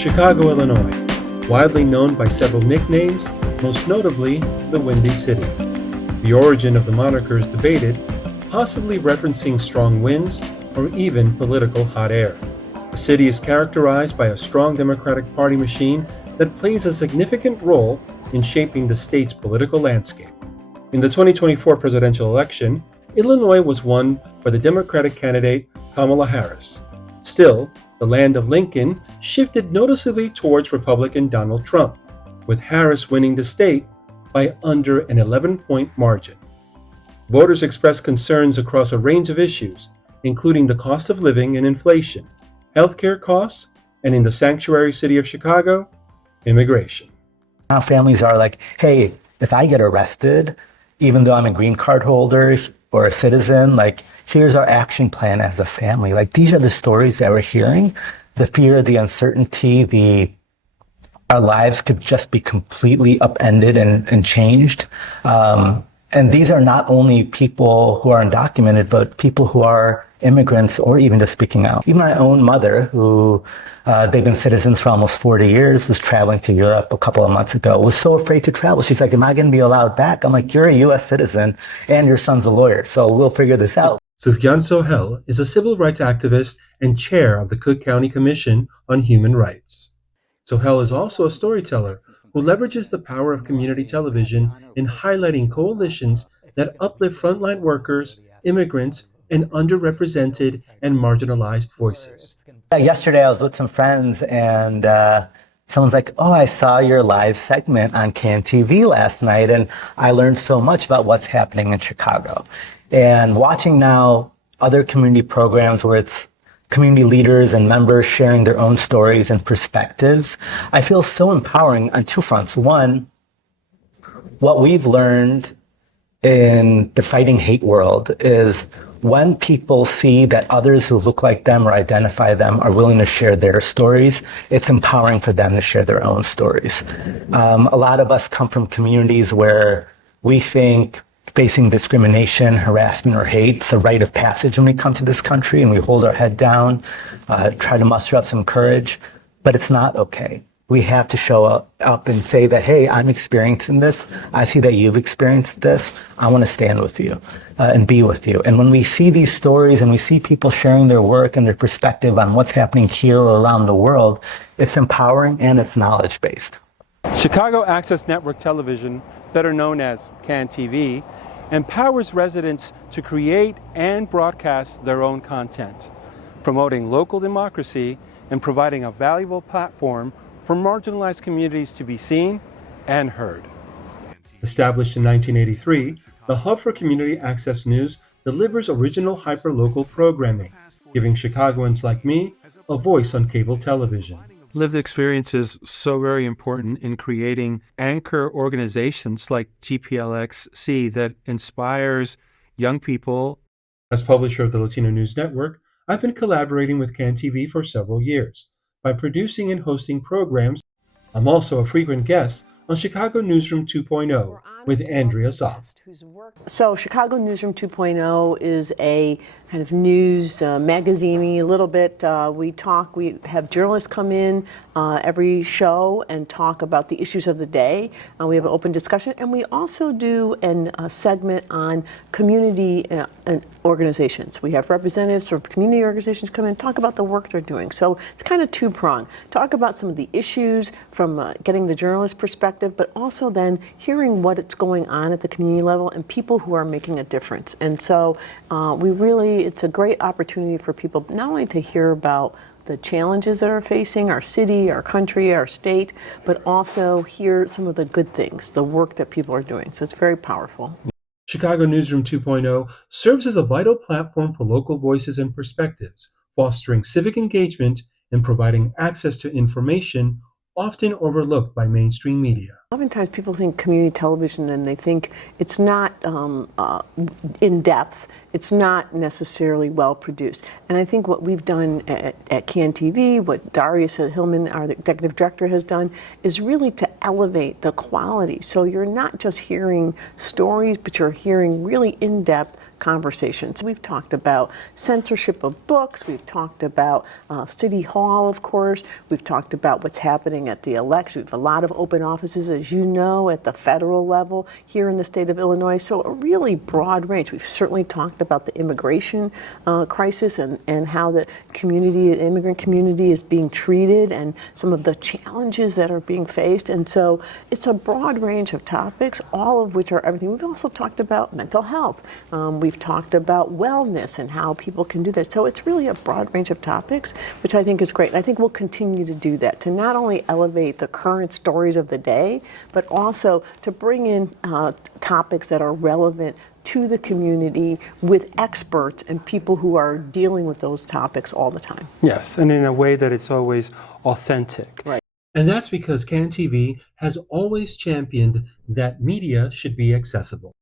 Chicago, Illinois, widely known by several nicknames, most notably the Windy City. The origin of the moniker is debated, possibly referencing strong winds or even political hot air. The city is characterized by a strong Democratic Party machine that plays a significant role in shaping the state's political landscape. In the 2024 presidential election, Illinois was won by the Democratic candidate Kamala Harris. Still, the land of Lincoln shifted noticeably towards Republican Donald Trump, with Harris winning the state by under an 11-point margin. Voters expressed concerns across a range of issues, including the cost of living and inflation, healthcare costs, and in the sanctuary city of Chicago, immigration. Now families are like, hey, if I get arrested, even though I'm a green card holder or a citizen, like, here's our action plan as a family. Like, these are the stories that we're hearing. The fear, the uncertainty, our lives could just be completely upended and changed. And these are not only people who are undocumented, but people who are immigrants or even just speaking out. Even my own mother, who they've been citizens for almost 40 years, was traveling to Europe a couple of months ago, was so afraid to travel. She's like, am I going to be allowed back? I'm like, you're a U.S. citizen and your son's a lawyer, so we'll figure this out. Sufjan Sohel is a civil rights activist and chair of the Cook County Commission on Human Rights. Sohel is also a storyteller who leverages the power of community television in highlighting coalitions that uplift frontline workers, immigrants, and underrepresented and marginalized voices. Yesterday, I was with some friends and someone's like, oh, I saw your live segment on CAN-TV last night and I learned so much about what's happening in Chicago. And watching now other community programs where it's community leaders and members sharing their own stories and perspectives, I feel so empowering on two fronts. One, what we've learned in the fighting hate world is when people see that others who look like them or identify them are willing to share their stories, it's empowering for them to share their own stories. A lot of us come from communities where we think facing discrimination, harassment, or hate is a rite of passage when we come to this country, and we hold our head down, try to muster up some courage, but it's not okay. We have to show up and say that, hey, I'm experiencing this. I see that you've experienced this. I want to stand with you and be with you. And when we see these stories and we see people sharing their work and their perspective on what's happening here or around the world, it's empowering and it's knowledge-based. Chicago Access Network Television, better known as CAN-TV, empowers residents to create and broadcast their own content, promoting local democracy and providing a valuable platform for marginalized communities to be seen and heard. Established in 1983, the Hub for Community Access News delivers original hyperlocal programming, giving Chicagoans like me a voice on cable television. Lived experience is so very important in creating anchor organizations like GPLXC that inspires young people. As publisher of the Latino News Network, I've been collaborating with CAN-TV for several years. By producing and hosting programs, I'm also a frequent guest on Chicago Newsroom 2.0 with Andrea Zopp. So Chicago Newsroom 2.0 is a kind of news magazine-y a little bit. We have journalists come in every show and talk about the issues of the day. We have an open discussion, and we also do a segment on community and organizations. We have representatives from community organizations come in and talk about the work they're doing. So it's kind of two-pronged. Talk about some of the issues from getting the journalist perspective, but also then hearing what's going on at the community level and people who are making a difference. And so it's a great opportunity for people not only to hear about the challenges that are facing our city, our country, our state, but also hear some of the good things, the work that people are doing. So it's very powerful. Chicago Newsroom 2.0 serves as a vital platform for local voices and perspectives, fostering civic engagement and providing access to information often overlooked by mainstream media. Oftentimes people think community television and they think it's not in depth, it's not necessarily well produced. And I think what we've done at CAN-TV, what Darius Hillman, our executive director, has done is really to elevate the quality. So you're not just hearing stories, but you're hearing really in-depth conversations. We've talked about censorship of books. We've talked about City Hall, of course. We've talked about what's happening at the election. We have a lot of open offices, as you know, at the federal level here in the state of Illinois. So a really broad range. We've certainly talked about the immigration crisis and how the immigrant community is being treated and some of the challenges that are being faced. And so it's a broad range of topics, all of which are everything. We've also talked about mental health. We've talked about wellness and how people can do that. So it's really a broad range of topics, which I think is great. And I think we'll continue to do that, to not only elevate the current stories of the day, but also to bring in topics that are relevant to the community with experts and people who are dealing with those topics all the time. Yes, and in a way that it's always authentic. Right. And that's because CanTV has always championed that media should be accessible.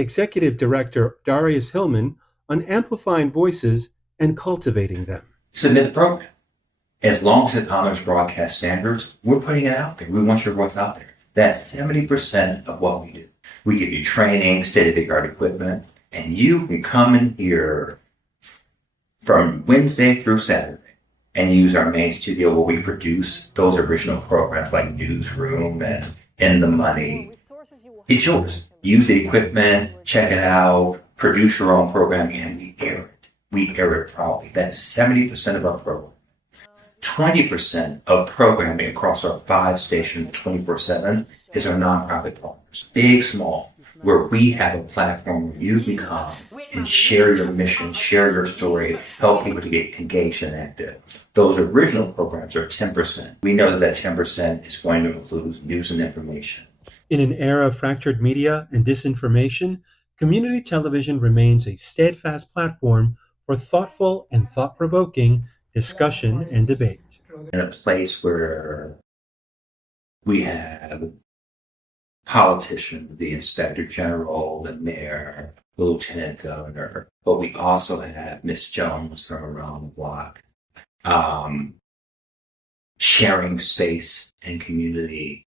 Executive Director Darius Hillman on amplifying voices and cultivating them. Submit the program. As long as it honors broadcast standards, we're putting it out there. We want your voice out there. That's 70% of what we do. We give you training, state-of-the-art equipment, and you can come in here from Wednesday through Saturday and use our main studio where we produce those original programs like Newsroom and In the Money. It's yours. Use the equipment, check it out, produce your own programming, and we air it. We air it proudly. That's 70% of our program. 20% of programming across our 5 stations 24/7 is our nonprofit partners, big, small, where we have a platform where you can come and share your mission, share your story, help people to get engaged and active. Those original programs are 10%. We know that that 10% is going to include news and information. In an era of fractured media and disinformation, community television remains a steadfast platform for thoughtful and thought-provoking discussion and debate. In a place where we have politicians, the inspector general, the mayor, the lieutenant governor, but we also have Miss Jones from around the block, sharing space and community,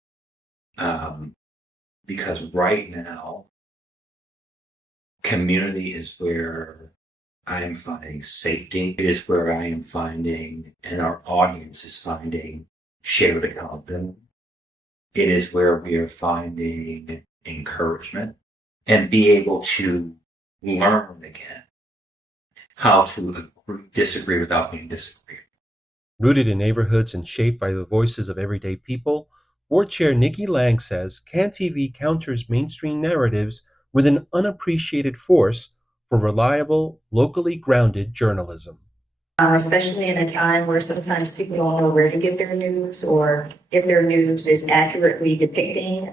because right now, community is where I am finding safety. It is where I am finding, and our audience is finding, shared accountability. It is where we are finding encouragement and be able to learn again how to disagree without being disagreed. Rooted in neighborhoods and shaped by the voices of everyday people, Board Chair Nikki Lang says CanTV counters mainstream narratives with an unappreciated force for reliable, locally grounded journalism. Especially in a time where sometimes people don't know where to get their news or if their news is accurately depicting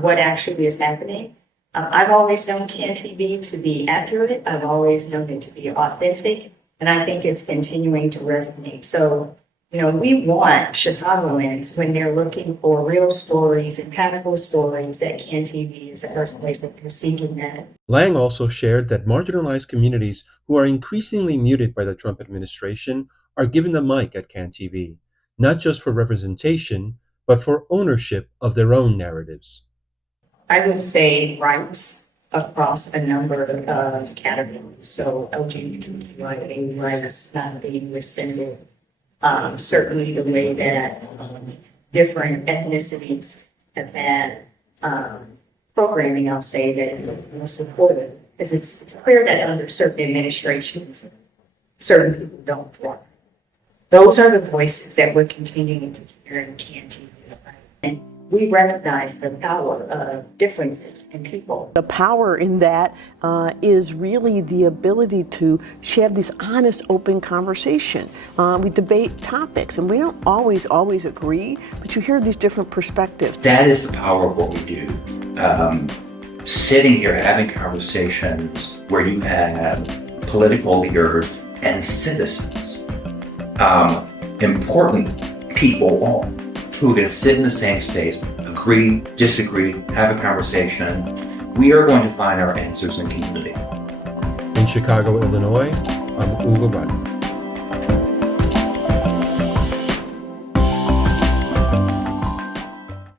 what actually is happening. I've always known CanTV to be accurate. I've always known it to be authentic. And I think it's continuing to resonate. So, we want Chicagoans, when they're looking for real stories, impactful stories, that CanTV is the first place that they're seeking that. Lang also shared that marginalized communities who are increasingly muted by the Trump administration are given the mic at CanTV, not just for representation, but for ownership of their own narratives. I would say rights across a number of categories. So LGBTQIA rights not being rescinded. Certainly the way that different ethnicities have had programming, I'll say, that is supportive. Because it's clear that under certain administrations, certain people don't thrive. Those are the voices that we're continuing to hear in CanTV. And we recognize the power of differences in people. The power in that is really the ability to have this honest, open conversation. We debate topics, and we don't always agree, but you hear these different perspectives. That is the power of what we do. Sitting here having conversations where you have political leaders and citizens, important people all, who can sit in the same space, agree, disagree, have a conversation. We are going to find our answers in community. In Chicago, Illinois, I'm Ugo Bunn.